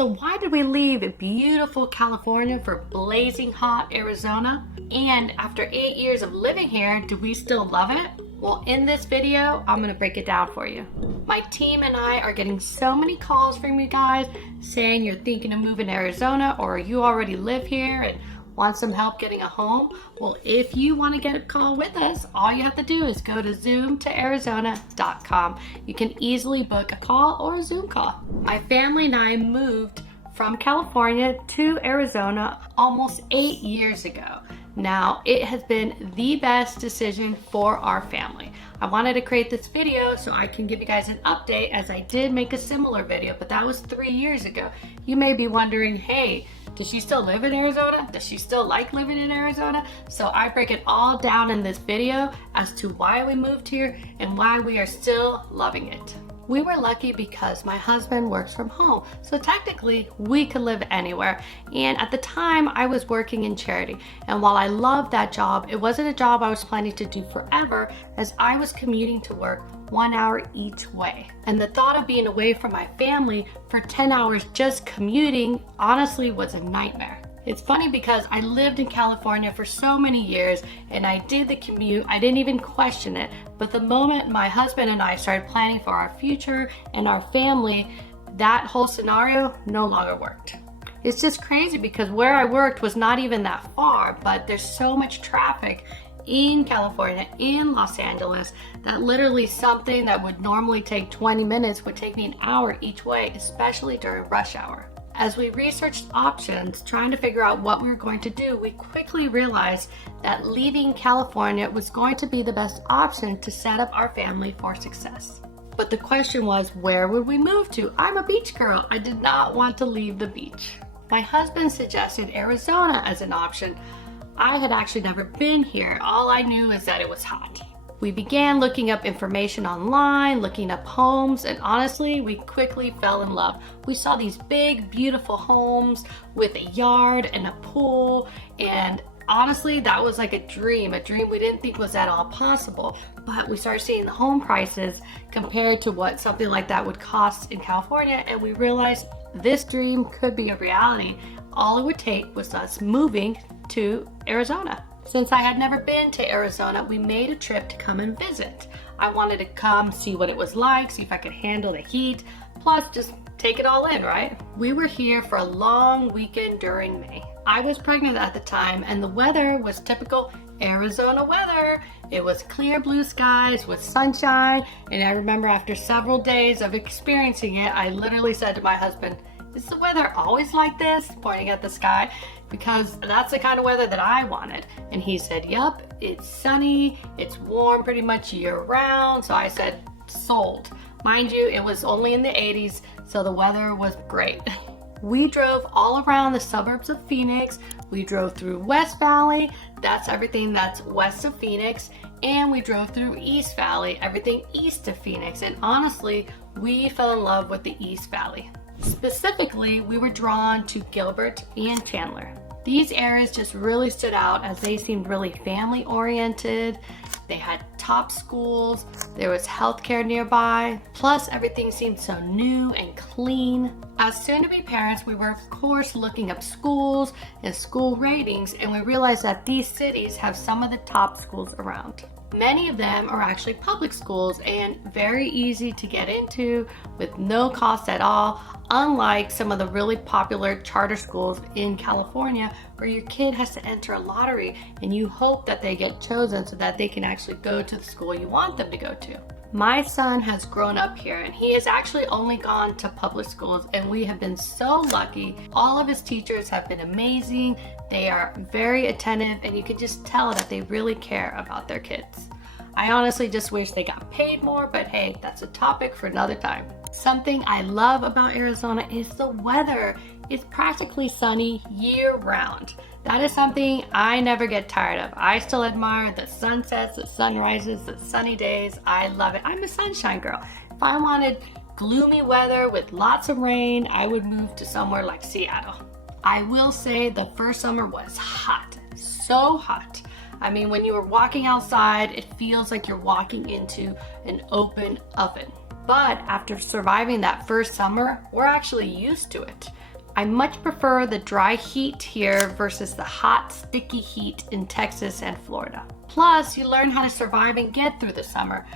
So why did we leave beautiful California for blazing hot Arizona? And after 8 years of living here, do we still love it? Well, in this video, I'm gonna break it down for you. My team and I are getting so many calls from you guys saying you're thinking of moving to Arizona or you already live here and want some help getting a home. Well, if you want to get a call with us, all you have to do is go to zoomtoarizona.com. You can easily book a call or a Zoom call. My family and I moved from California to Arizona almost 8 years ago. Now, it has been the best decision for our family. I wanted to create this video so I can give you guys an update, as I did make a similar video, but that was 3 years ago. You may be wondering, hey, does she still live in Arizona? Does she still like living in Arizona? So I break it all down in this video as to why we moved here and why we are still loving it. We were lucky because my husband works from home, so technically we could live anywhere. And at the time I was working in charity, and while I loved that job, it wasn't a job I was planning to do forever, as I was commuting to work 1 hour each way. And the thought of being away from my family for 10 hours just commuting honestly was a nightmare. It's funny because I lived in California for so many years and I did the commute, I didn't even question it. But the moment my husband and I started planning for our future and our family, that whole scenario no longer worked. It's just crazy because where I worked was not even that far, but there's so much traffic in California, in Los Angeles, that literally something that would normally take 20 minutes would take me an hour each way, especially during rush hour. As we researched options, trying to figure out what we were going to do, we quickly realized that leaving California was going to be the best option to set up our family for success. But the question was, where would we move to? I'm a beach girl. I did not want to leave the beach. My husband suggested Arizona as an option. I had actually never been here. All I knew is that it was hot. We began looking up information online, looking up homes, and honestly, we quickly fell in love. We saw these big, beautiful homes with a yard and a pool, and honestly, that was like a dream we didn't think was at all possible. But we started seeing the home prices compared to what something like that would cost in California, and we realized this dream could be a reality. All it would take was us moving to Arizona. Since I had never been to Arizona, we made a trip to come and visit. I wanted to come see what it was like, see if I could handle the heat, plus just take it all in, right? We were here for a long weekend during May. I was pregnant at the time and the weather was typical Arizona weather. It was clear blue skies with sunshine, and I remember after several days of experiencing it, I literally said to my husband, "Is the weather always like this?" pointing at the sky, because that's the kind of weather that I wanted. And he said, "Yup, it's sunny, it's warm pretty much year round." So I said, sold. Mind you, it was only in the 80s, so the weather was great. We drove all around the suburbs of Phoenix. We drove through West Valley, that's everything that's west of Phoenix, and we drove through East Valley, everything east of Phoenix. And honestly, we fell in love with the East Valley. Specifically, we were drawn to Gilbert and Chandler. These areas just really stood out as they seemed really family oriented. They had top schools, there was healthcare nearby, plus everything seemed so new and clean. As soon-to-be parents, we were of course looking up schools and school ratings, and we realized that these cities have some of the top schools around. Many of them are actually public schools and very easy to get into with no cost at all, unlike some of the really popular charter schools in California where your kid has to enter a lottery and you hope that they get chosen so that they can actually go to the school you want them to go to. My son has grown up here and he has actually only gone to public schools, and we have been so lucky. All of his teachers have been amazing. They are very attentive and you can just tell that they really care about their kids. I honestly just wish they got paid more, but hey, that's a topic for another time. Something I love about Arizona is the weather. It's practically sunny year round. That is something I never get tired of. I still admire the sunsets, the sunrises, the sunny days. I love it. I'm a sunshine girl. If I wanted gloomy weather with lots of rain, I would move to somewhere like Seattle. I will say the first summer was hot, so hot. I mean, when you were walking outside, it feels like you're walking into an open oven. But after surviving that first summer, we're actually used to it. I much prefer the dry heat here versus the hot, sticky heat in Texas and Florida. Plus, you learn how to survive and get through the summer.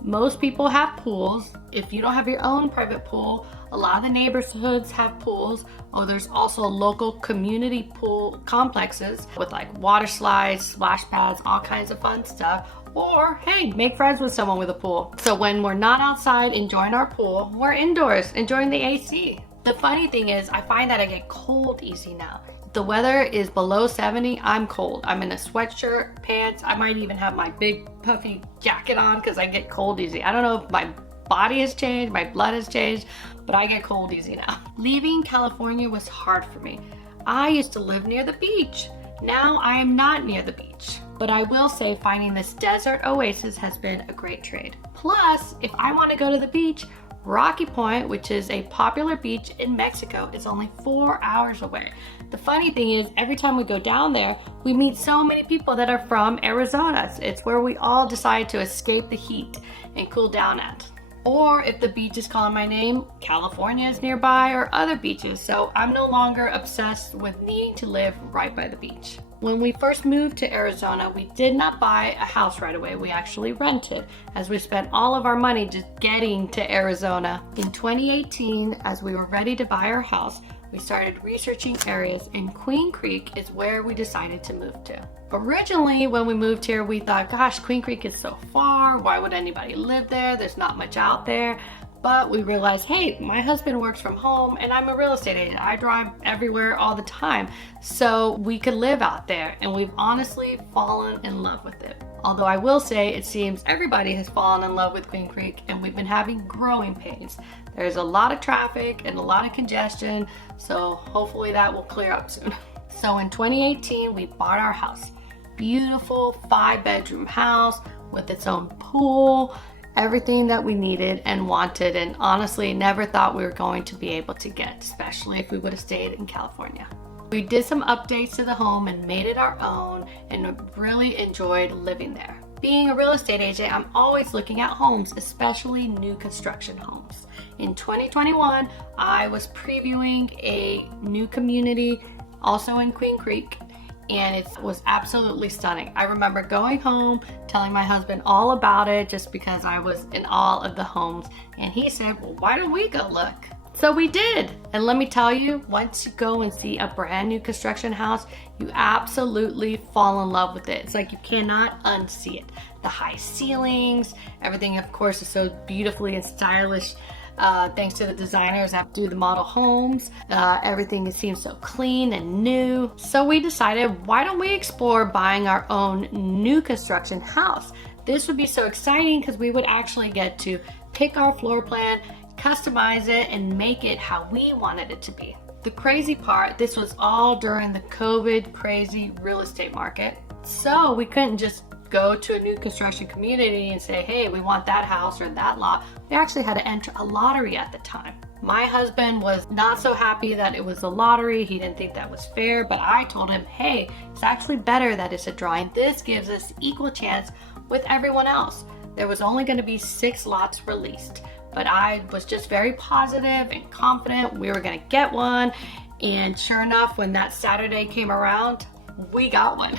Most people have pools. If you don't have your own private pool, a lot of the neighborhoods have pools. Oh, there's also local community pool complexes with like water slides, splash pads, all kinds of fun stuff. Or, hey, make friends with someone with a pool. So when we're not outside enjoying our pool, we're indoors enjoying the AC. The funny thing is, I find that I get cold easy now. The weather is below 70, I'm cold. I'm in a sweatshirt, pants. I might even have my big puffy jacket on because I get cold easy. I don't know if my body has changed, my blood has changed, but I get cold easy now. Leaving California was hard for me. I used to live near the beach. Now I am not near the beach. But I will say finding this desert oasis has been a great trade. Plus, if I want to go to the beach, Rocky Point, which is a popular beach in Mexico, is only 4 hours away. The funny thing is, every time we go down there, we meet so many people that are from Arizona. It's where we all decide to escape the heat and cool down at. Or if the beach is calling my name, California is nearby or other beaches, so I'm no longer obsessed with needing to live right by the beach. When we first moved to Arizona, we did not buy a house right away. We actually rented, as we spent all of our money just getting to Arizona. In 2018, as we were ready to buy our house, we started researching areas, and Queen Creek is where we decided to move to. Originally, when we moved here, we thought, gosh, Queen Creek is so far. Why would anybody live there? There's not much out there. But we realized, hey, my husband works from home and I'm a real estate agent. I drive everywhere all the time. So we could live out there, and we've honestly fallen in love with it. Although I will say it seems everybody has fallen in love with Queen Creek, and we've been having growing pains. There's a lot of traffic and a lot of congestion, so hopefully that will clear up soon. So in 2018, we bought our house. Beautiful 5-bedroom house with its own pool, everything that we needed and wanted, and honestly never thought we were going to be able to get, especially if we would have stayed in California. We did some updates to the home and made it our own, and really enjoyed living there. Being a real estate agent, I'm always looking at homes, especially new construction homes. In 2021, I was previewing a new community also in Queen Creek, and it was absolutely stunning. I remember going home, telling my husband all about it just because I was in awe of the homes. And he said, well, why don't we go look? So we did. And let me tell you, once you go and see a brand new construction house, you absolutely fall in love with it. It's like you cannot unsee it. The high ceilings, everything of course is so beautifully and stylish. Thanks to the designers that do the model homes. Everything seems so clean and new. So we decided, why don't we explore buying our own new construction house? This would be so exciting because we would actually get to pick our floor plan, customize it, and make it how we wanted it to be. The crazy part, this was all during the COVID crazy real estate market. So we couldn't just go to a new construction community and say, hey, we want that house or that lot. We actually had to enter a lottery at the time. My husband was not so happy that it was a lottery. He didn't think that was fair, but I told him, hey, it's actually better that it's a drawing. This gives us equal chance with everyone else. There was only going to be 6 lots released, but I was just very positive and confident we were going to get one. And sure enough, when that Saturday came around, we got one.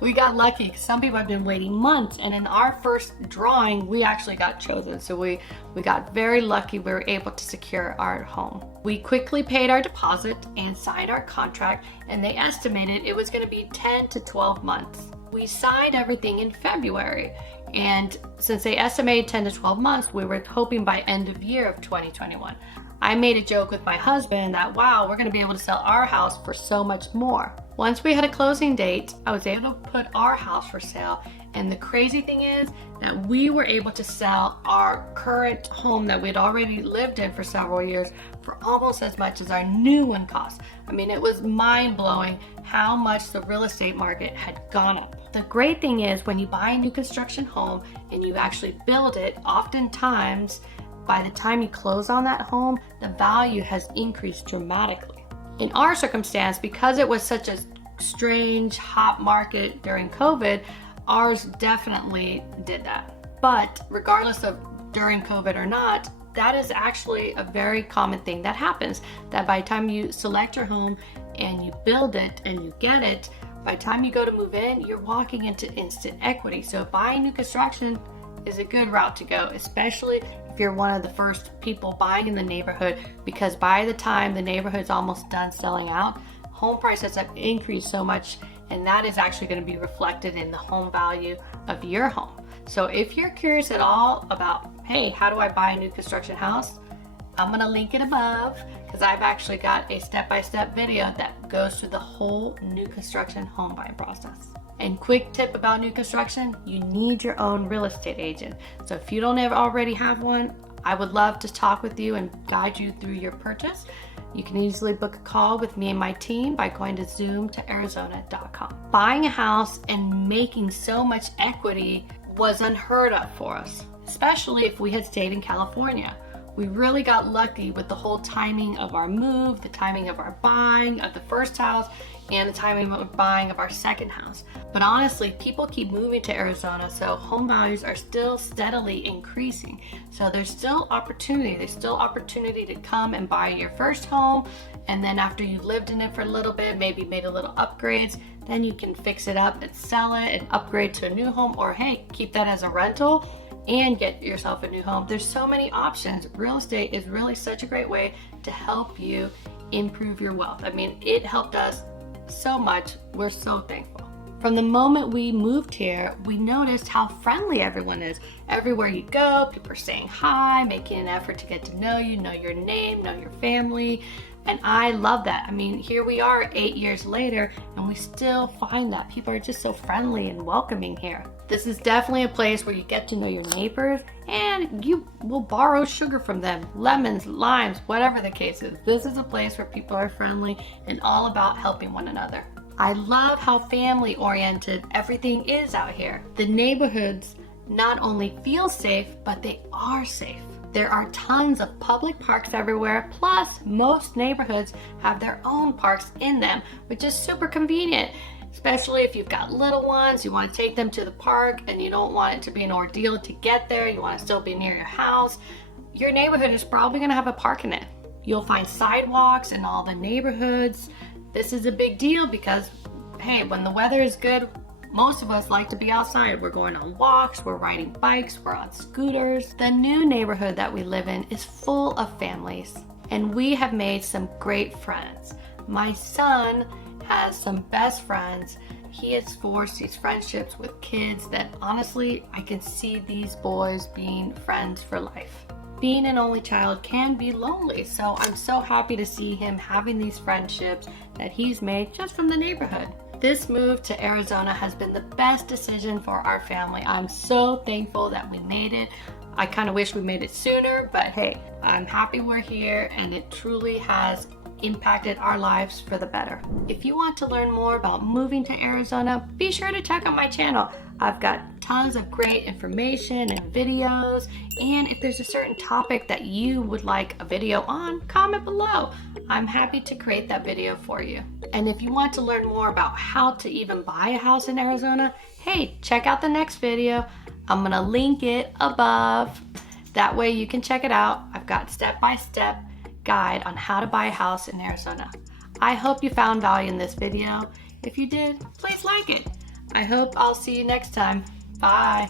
We got lucky because some people have been waiting months, and in our first drawing we actually got chosen. So we got very lucky. We were able to secure our home. We quickly paid our deposit and signed our contract, and they estimated it was going to be 10 to 12 months. We signed everything in February, and since they estimated 10 to 12 months, we were hoping by end of year of 2021. I made a joke with my husband that, wow, we're going to be able to sell our house for so much more. Once we had a closing date, I was able to put our house for sale. And the crazy thing is that we were able to sell our current home that we'd already lived in for several years for almost as much as our new one cost. I mean, it was mind-blowing how much the real estate market had gone up. The great thing is when you buy a new construction home and you actually build it, oftentimes by the time you close on that home, the value has increased dramatically. In our circumstance, because it was such a strange, hot market during COVID, ours definitely did that. But regardless of during COVID or not, that is actually a very common thing that happens, that by the time you select your home and you build it and you get it, by the time you go to move in, you're walking into instant equity. So buying new construction is a good route to go, especially if you're one of the first people buying in the neighborhood, because by the time the neighborhood's almost done selling out, home prices have increased so much, and that is actually going to be reflected in the home value of your home. So if you're curious at all about, hey, how do I buy a new construction house? I'm going to link it above, because I've actually got a step-by-step video that goes through the whole new construction home buying process. And quick tip about new construction, you need your own real estate agent. So if you don't already have one, I would love to talk with you and guide you through your purchase. You can easily book a call with me and my team by going to zoomtoarizona.com. Buying a house and making so much equity was unheard of for us, especially if we had stayed in California. We really got lucky with the whole timing of our move, the timing of our buying of the first house, and the timing of buying of our second house. But honestly, people keep moving to Arizona, so home values are still steadily increasing. So there's still opportunity. There's still opportunity to come and buy your first home, and then after you've lived in it for a little bit, maybe made a little upgrades, then you can fix it up and sell it and upgrade to a new home, or hey, keep that as a rental and get yourself a new home. There's so many options. Real estate is really such a great way to help you improve your wealth. I mean, it helped us so much. We're so thankful. From the moment we moved here, we noticed how friendly everyone is. Everywhere you go, people are saying hi, making an effort to get to know you, know your name, know your family. And I love that. I mean, here we are 8 years later, and we still find that people are just so friendly and welcoming here. This is definitely a place where you get to know your neighbors, and you will borrow sugar from them, lemons, limes, whatever the case is. This is a place where people are friendly and all about helping one another. I love how family oriented everything is out here. The neighborhoods not only feel safe, but they are safe. There are tons of public parks everywhere, plus most neighborhoods have their own parks in them, which is super convenient, especially if you've got little ones, you want to take them to the park and you don't want it to be an ordeal to get there, you want to still be near your house. Your neighborhood is probably going to have a park in it. You'll find sidewalks in all the neighborhoods. This is a big deal because, hey, when the weather is good, most of us like to be outside. We're going on walks, we're riding bikes, we're on scooters. The new neighborhood that we live in is full of families, and we have made some great friends. My son has some best friends. He has forged these friendships with kids that honestly, I can see these boys being friends for life. Being an only child can be lonely, so I'm so happy to see him having these friendships that he's made just from the neighborhood. This move to Arizona has been the best decision for our family. I'm so thankful that we made it. I kind of wish we made it sooner, but hey, I'm happy we're here, and it truly has impacted our lives for the better. If you want to learn more about moving to Arizona, be sure to check out my channel. I've got tons of great information and videos, and if there's a certain topic that you would like a video on, comment below. I'm happy to create that video for you. And if you want to learn more about how to even buy a house in Arizona, hey, check out the next video. I'm gonna link it above. That way you can check it out. I've got step-by-step guide on how to buy a house in Arizona. I hope you found value in this video. If you did, please like it. I hope I'll see you next time. Bye.